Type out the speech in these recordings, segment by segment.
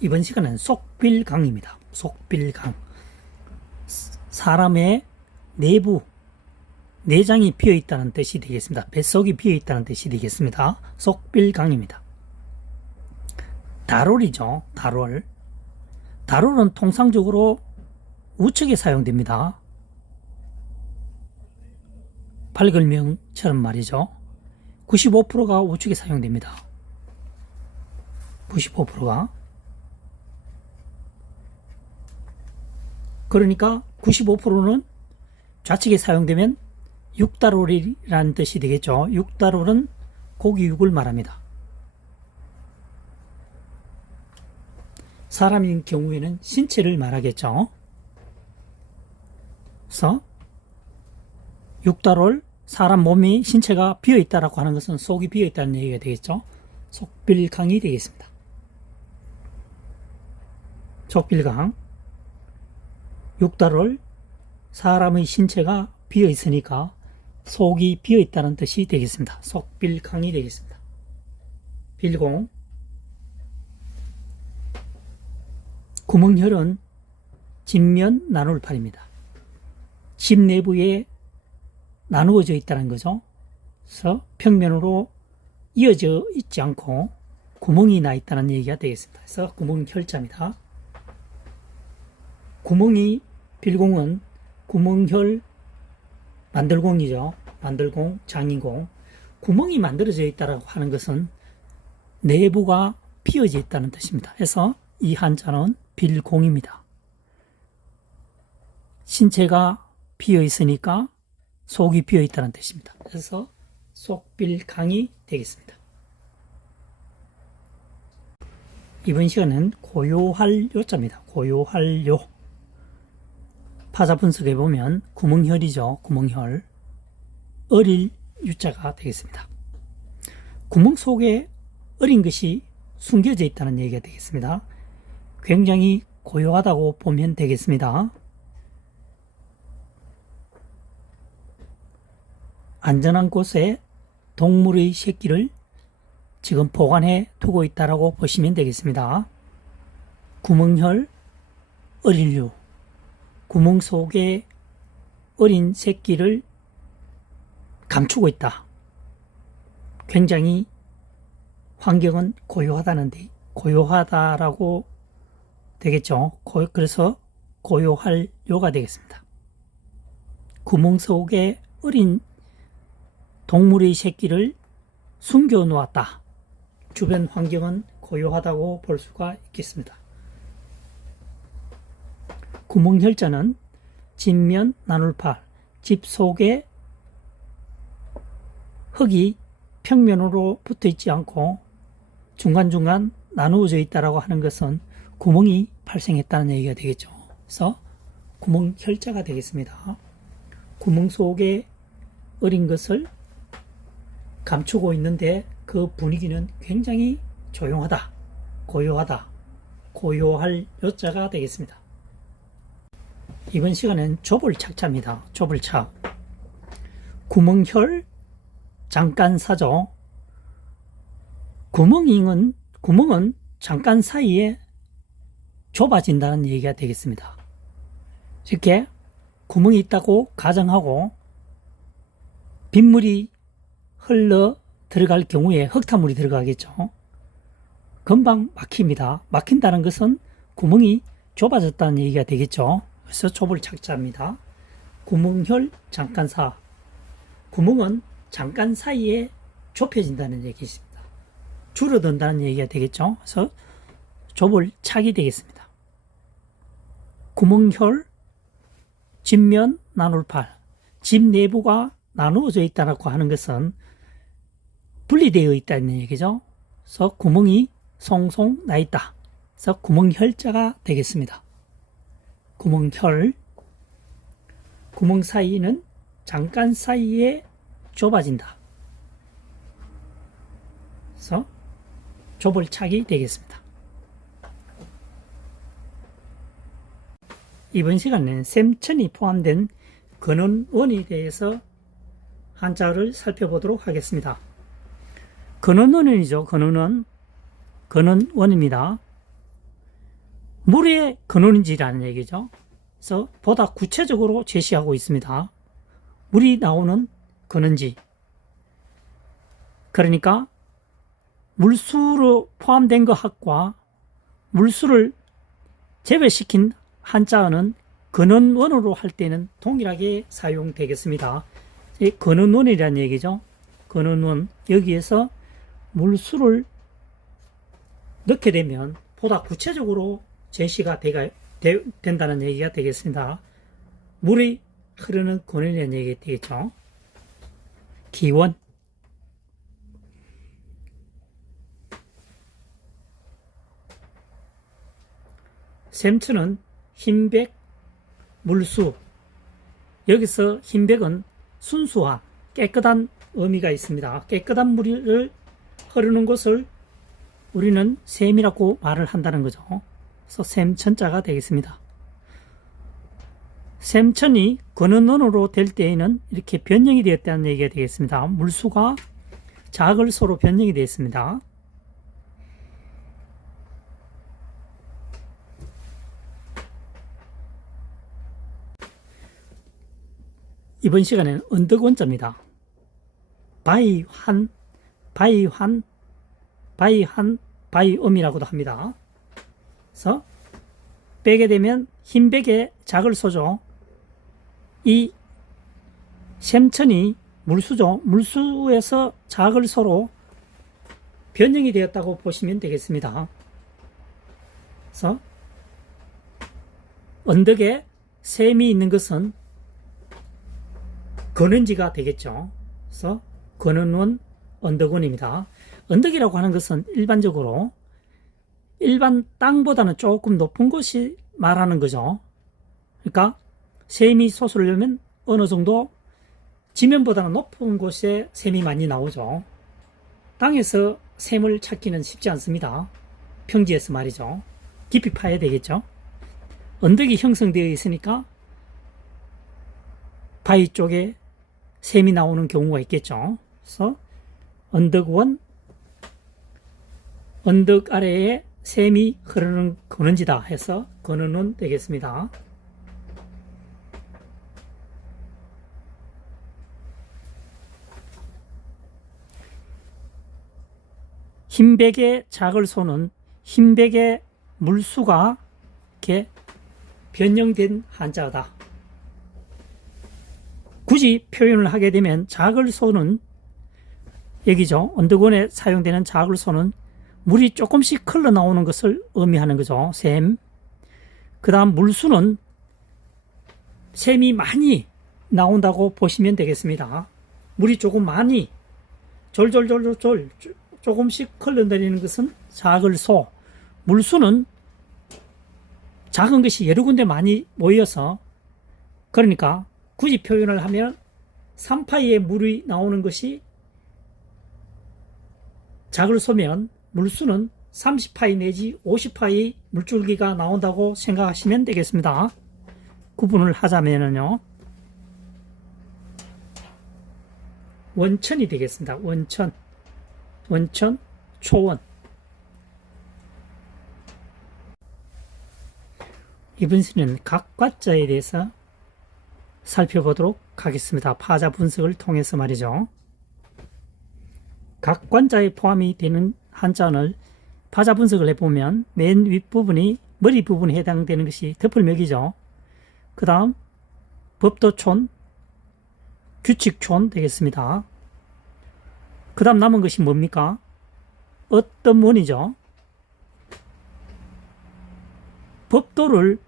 이번 시간은 속빌강입니다. 속빌강. 사람의 내부, 내장이 비어있다는 뜻이 되겠습니다. 뱃속이 비어있다는 뜻이 되겠습니다. 속빌강입니다. 다롤이죠. 다롤. 다롤은 통상적으로 우측에 사용됩니다. 발걸명처럼 말이죠. 95%가 우측에 사용됩니다. 95%가. 그러니까 95%는 좌측에 사용되면 육다롤이라는 뜻이 되겠죠. 육다롤은 고기 육을 말합니다. 사람인 경우에는 신체를 말하겠죠. 그래서 육다롤, 사람 몸이 신체가 비어있다라고 하는 것은 속이 비어있다는 얘기가 되겠죠. 속빌강이 되겠습니다. 속빌강. 육다롤, 사람의 신체가 비어있으니까 속이 비어있다는 뜻이 되겠습니다. 속빌강이 되겠습니다. 빌공. 구멍혈은 집면 나눌팔입니다. 집 내부에 나누어져 있다는 거죠. 그래서 평면으로 이어져 있지 않고 구멍이 나 있다는 얘기가 되겠습니다. 그래서 구멍혈자입니다. 구멍이 빌공은 구멍혈 만들공이죠. 만들공, 장인공. 구멍이 만들어져 있다고 하는 것은 내부가 비어져 있다는 뜻입니다. 그래서 이 한자는 빌공입니다. 신체가 비어 있으니까 속이 비어 있다는 뜻입니다. 그래서 속빌강이 되겠습니다. 이번 시간은 고요할 요자입니다. 고요할 요. 파자 분석해 보면 구멍혈이죠. 구멍혈. 어릴 유자가 되겠습니다. 구멍 속에 어린 것이 숨겨져 있다는 얘기가 되겠습니다. 굉장히 고요하다고 보면 되겠습니다. 안전한 곳에 동물의 새끼를 지금 보관해 두고 있다고 보시면 되겠습니다. 구멍혈, 어린류. 구멍 속에 어린 새끼를 감추고 있다. 굉장히 환경은 고요하다라고 되겠죠. 그래서 고요할 요가 되겠습니다. 구멍 속에 어린 동물의 새끼를 숨겨 놓았다. 주변 환경은 고요하다고 볼 수가 있겠습니다. 구멍혈자는 집면 나눌팔, 집 속에 흙이 평면으로 붙어 있지 않고 중간중간 나누어져 있다고 하는 것은 구멍이 발생했다는 얘기가 되겠죠. 그래서 구멍혈자가 되겠습니다. 구멍 속에 어린 것을 감추고 있는데 그 분위기는 굉장히 조용하다, 고요하다, 고요할 요자가 되겠습니다. 이번 시간은 조벌착자입니다. 조벌착. 구멍혈, 잠깐사죠. 구멍은 잠깐 사이에 좁아진다는 얘기가 되겠습니다. 이렇게 구멍이 있다고 가정하고 빗물이 흘러 들어갈 경우에 흙탕물이 들어가겠죠. 금방 막힙니다. 막힌다는 것은 구멍이 좁아졌다는 얘기가 되겠죠. 그래서 조벌착자입니다. 구멍혈, 잠깐사. 구멍은 잠깐 사이에 좁혀진다는 얘기입니다. 줄어든다는 얘기가 되겠죠. 그래서 조벌착이 되겠습니다. 구멍혈, 집면 나눌팔. 집 내부가 나누어져 있다고 하는 것은 분리되어 있다는 얘기죠. 그래서 구멍이 송송 나 있다. 그래서 구멍혈자가 되겠습니다. 구멍혈. 구멍 사이는 잠깐 사이에 좁아진다. 그래서 조벌착이 되겠습니다. 이번 시간에는 셈천이 포함된 근원원에 대해서 한자를 살펴보도록 하겠습니다. 근원원이죠. 근원원입니다. 물의 근원인지라는 얘기죠. 그래서 보다 구체적으로 제시하고 있습니다. 물이 나오는 근원지. 그러니까 물수로 포함된 것과 물수를 제외시킨 한자어는 근원원으로 할 때는 동일하게 사용되겠습니다. 근원원이라는 얘기죠. 근원원. 여기에서 물수를 넣게 되면 보다 구체적으로 제시가 된다는 얘기가 되겠습니다. 물이 흐르는 근원이라는 얘기가 되겠죠. 기원. 샘천은 흰백, 물수. 여기서 흰백은 순수한, 깨끗한 의미가 있습니다. 깨끗한 물을 흐르는 곳을 우리는 샘이라고 말을 한다는 거죠. 그래서 샘천자가 되겠습니다. 샘천이 근원원으로 될 때에는 이렇게 변형이 되었다는 얘기가 되겠습니다. 물수가 자글소로 변형이 되었습니다. 이번 시간에는 언덕원자입니다. 바이환, 바이음이라고도 합니다. 그래서 빼게 되면 흰백의 자글소죠. 이 샘천이 물수죠. 물수에서 자글소로 변형이 되었다고 보시면 되겠습니다. 그래서 언덕에 샘이 있는 것은 근원지가 되겠죠. 그래서 근원원, 언덕원입니다. 언덕이라고 하는 것은 일반적으로 일반 땅보다는 조금 높은 곳이 말하는 거죠. 그러니까 샘이 솟으려면 어느 정도 지면보다는 높은 곳에 샘이 많이 나오죠. 땅에서 샘을 찾기는 쉽지 않습니다. 평지에서 말이죠. 깊이 파야 되겠죠. 언덕이 형성되어 있으니까 바위 쪽에 샘이 나오는 경우가 있겠죠. 그래서 언덕원, 언덕 아래에 샘이 흐르는 근원지다 해서 근원원 되겠습니다. 흰백의 자글소는 흰백의 물수가 이렇게 변형된 한자어다. 굳이 표현을 하게 되면 자글소는 여기죠. 언덕원에 사용되는 자글소는 물이 조금씩 흘러나오는 것을 의미하는 거죠. 샘. 그 다음 물수는 샘이 많이 나온다고 보시면 되겠습니다. 물이 조금 많이 졸졸졸졸 조금씩 흘러내리는 것은 자글소. 물수는 작은 것이 여러 군데 많이 모여서 그러니까 굳이 표현을 하면 3파이의 물이 나오는 것이 자글소면 물수는 30파이 내지 50파이 물줄기가 나온다고 생각하시면 되겠습니다. 구분을 하자면요. 원천이 되겠습니다. 원천, 초원. 이번 시는 각과자에 대해서 살펴보도록 하겠습니다. 파자 분석을 통해서 말이죠. 각관자에 포함이 되는 한자어를 파자 분석을 해보면 맨 윗부분이 머리 부분에 해당되는 것이 덮을맥이죠. 그 다음 법도촌, 규칙촌 되겠습니다. 그 다음 남은 것이 뭡니까? 어떤 원이죠. 법도를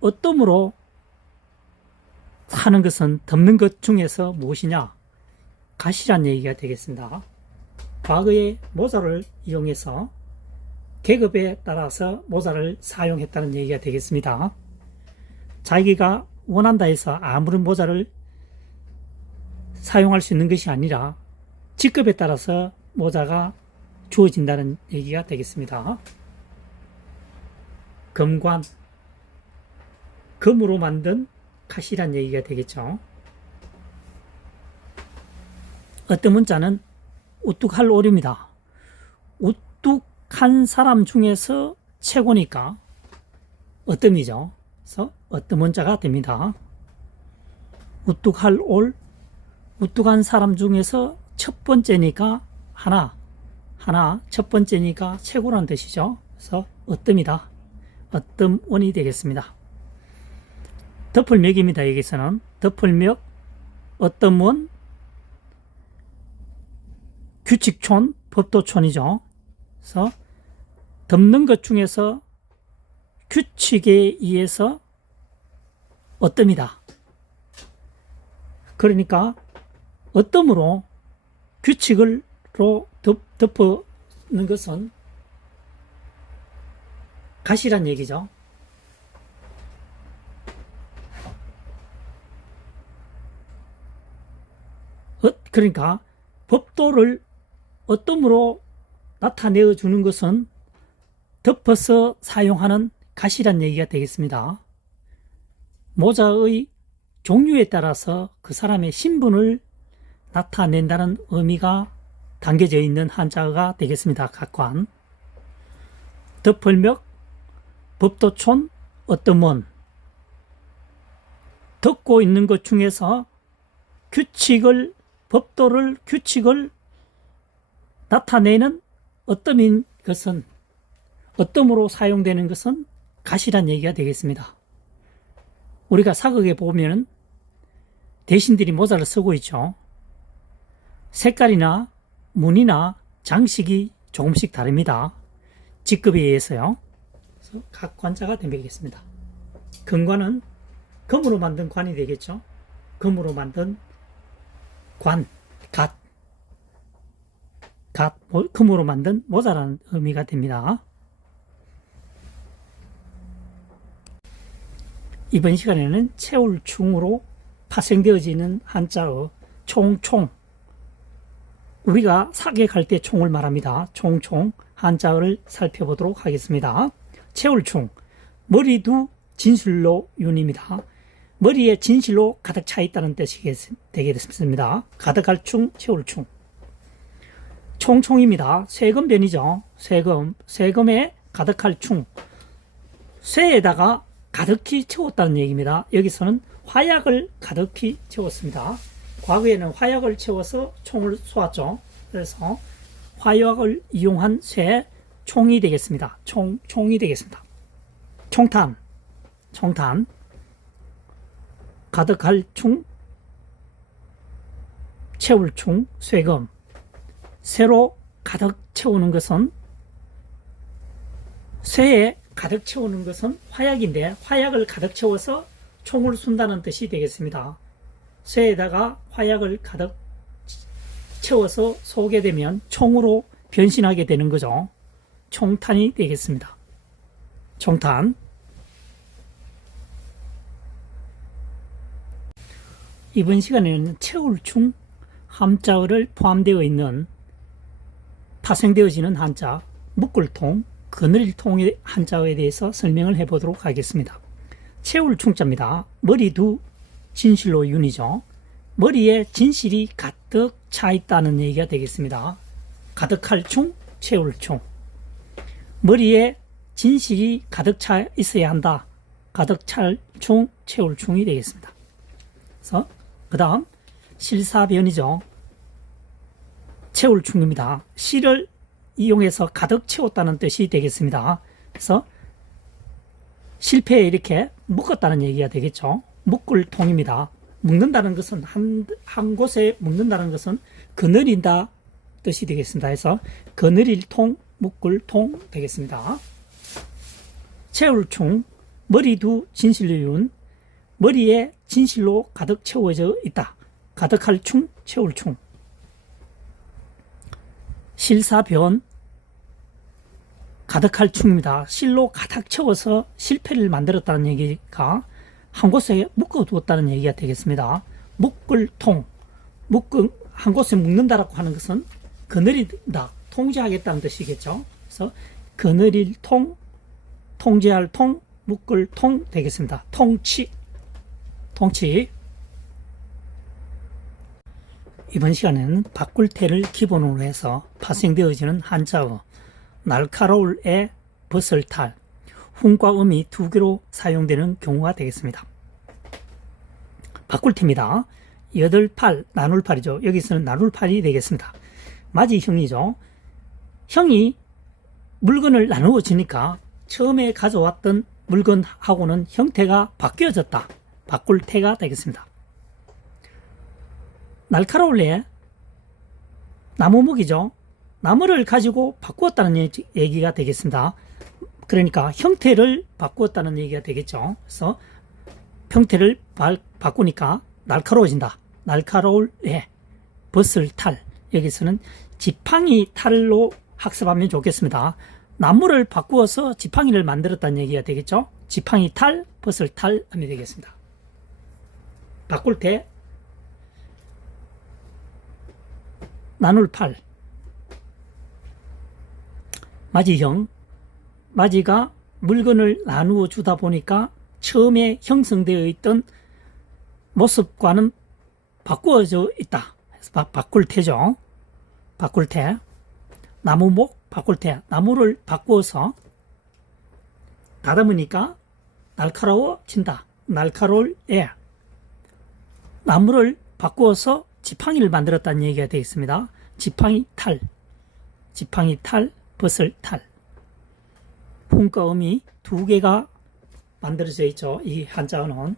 어떤 하는 것은 덮는 것 중에서 무엇이냐? 가시란 얘기가 되겠습니다. 과거에 모자를 이용해서 계급에 따라서 모자를 사용했다는 얘기가 되겠습니다. 자기가 원한다 해서 아무런 모자를 사용할 수 있는 것이 아니라 직급에 따라서 모자가 주어진다는 얘기가 되겠습니다. 금관, 금으로 만든 가시란 얘기가 되겠죠. 어떤 문자는 우뚝할 오류입니다. 우뚝한 사람 중에서 최고니까 어뜸이죠. 그래서 어뜸 원자가 됩니다. 우뚝할 올, 우뚝한 사람 중에서 첫 번째니까 하나, 첫 번째니까 최고라는 뜻이죠. 그래서 어뜸이다. 어뜸원이 되겠습니다. 덮을멱입니다. 여기서는 덮을멱, 어뜸원, 규칙촌, 법도촌이죠. 그래서 덮는 것 중에서 규칙에 의해서 어뜸이다. 그러니까 어뜸으로 규칙으로 덮는 것은 가시란 얘기죠. 그러니까 법도를 어뜸으로 나타내어 주는 것은 덮어서 사용하는 가시란 얘기가 되겠습니다. 모자의 종류에 따라서 그 사람의 신분을 나타낸다는 의미가 담겨져 있는 한자가 되겠습니다. 각관 덮을멱, 법도촌, 어뜸원. 덮고 있는 것 중에서 법도를 규칙을 나타내는 어뜸인 것은, 어뜸으로 사용되는 것은 가시란 얘기가 되겠습니다. 우리가 사극에 보면 대신들이 모자를 쓰고 있죠. 색깔이나 무늬나 장식이 조금씩 다릅니다. 직급에 의해서요. 그래서 각 관자가 되겠습니다. 금관은 금으로 만든 관이 되겠죠. 금으로 만든 관, 금으로 만든 모자라는 의미가 됩니다. 이번 시간에는 채울충으로 파생되어지는 한자의 총총, 우리가 사객할 때 총을 말합니다. 총총 한자어를 살펴보도록 하겠습니다. 채울충, 머리두 진실로 윤입니다. 머리에 진실로 가득 차 있다는 뜻이 되겠습니다. 가득할 충, 채울충. 총총입니다. 세금변이죠. 세금에 가득할 충. 쇠에다가 가득히 채웠다는 얘기입니다. 여기서는 화약을 가득히 채웠습니다. 과거에는 화약을 채워서 총을 쏘았죠. 그래서 화약을 이용한 쇠, 총이 되겠습니다. 총이 되겠습니다. 총탄, 가득할 충, 채울 충, 쇠금. 쇠로 가득 채우는 것은, 쇠에 가득 채우는 것은 화약인데, 화약을 가득 채워서 총을 쏜다는 뜻이 되겠습니다. 쇠에다가 화약을 가득 채워서 쏘게 되면 총으로 변신하게 되는 거죠. 총탄이 되겠습니다. 총탄. 이번 시간에는 채울충 함자어를 포함되어 있는 파생되어지는 한자, 묶을통, 그늘일통의 한자어에 대해서 설명을 해보도록 하겠습니다. 채울충자입니다. 머리두 진실로 윤이죠. 머리에 진실이 가득 차 있다는 얘기가 되겠습니다. 가득할 충, 채울충. 머리에 진실이 가득 차 있어야 한다. 가득 찰 충, 채울충이 되겠습니다. 그래서 그 다음 실사변이죠. 채울충입니다. 실을 이용해서 가득 채웠다는 뜻이 되겠습니다. 그래서 실패에 이렇게 묶었다는 얘기가 되겠죠. 묶을 통입니다. 묶는다는 것은 한 곳에 묶는다는 것은 그늘인다 뜻이 되겠습니다. 그래서 그늘일 통, 묶을 통 되겠습니다. 채울충, 머리두 진실윤, 머리에 진실로 가득 채워져 있다. 가득할 충, 채울충. 실사변, 가득할 충입니다. 실로 가득 채워서 실패를 만들었다는 얘기가 한 곳에 묶어두었다는 얘기가 되겠습니다. 묶을 통, 한 곳에 묶는다라고 하는 것은 그늘이다, 통제하겠다는 뜻이겠죠. 그래서 그늘일 통, 통제할 통, 묶을 통 되겠습니다. 통치. 이번 시간에는 바꿀태를 기본으로 해서 파생되어지는 한자어 날카로울의 벗을탈, 훈과 음이 두 개로 사용되는 경우가 되겠습니다. 바꿀테입니다. 8, 8, 나눌 8이죠. 여기서는 나눌 8이 되겠습니다. 맞이 형이죠. 형이 물건을 나누어 주니까 처음에 가져왔던 물건하고는 형태가 바뀌어졌다. 바꿀 태가 되겠습니다. 날카로울래 나무목이죠. 나무를 가지고 바꾸었다는 얘기가 되겠습니다. 그러니까 형태를 바꾸었다는 얘기가 되겠죠. 그래서 형태를 바꾸니까 날카로워진다. 날카로울 애, 벗을 탈. 여기서는 지팡이 탈로 학습하면 좋겠습니다. 나무를 바꾸어서 지팡이를 만들었다는 얘기가 되겠죠. 지팡이 탈, 벗을 탈 하면 되겠습니다. 바꿀 때 나눌 팔. 맞이형. 맞이가 물건을 나누어 주다 보니까 처음에 형성되어 있던 모습과는 바꾸어져 있다. 그래서 바꿀 태죠. 바꿀 태. 나무목 바꿀 태. 나무를 바꾸어서 다듬으니까 날카로워진다. 날카로울 애. 나무를 바꾸어서 지팡이를 만들었다는 얘기가 되어 있습니다. 지팡이 탈. 지팡이 탈, 벗을 탈. 훈과 음이 두 개가 만들어져 있죠. 이 한자어는.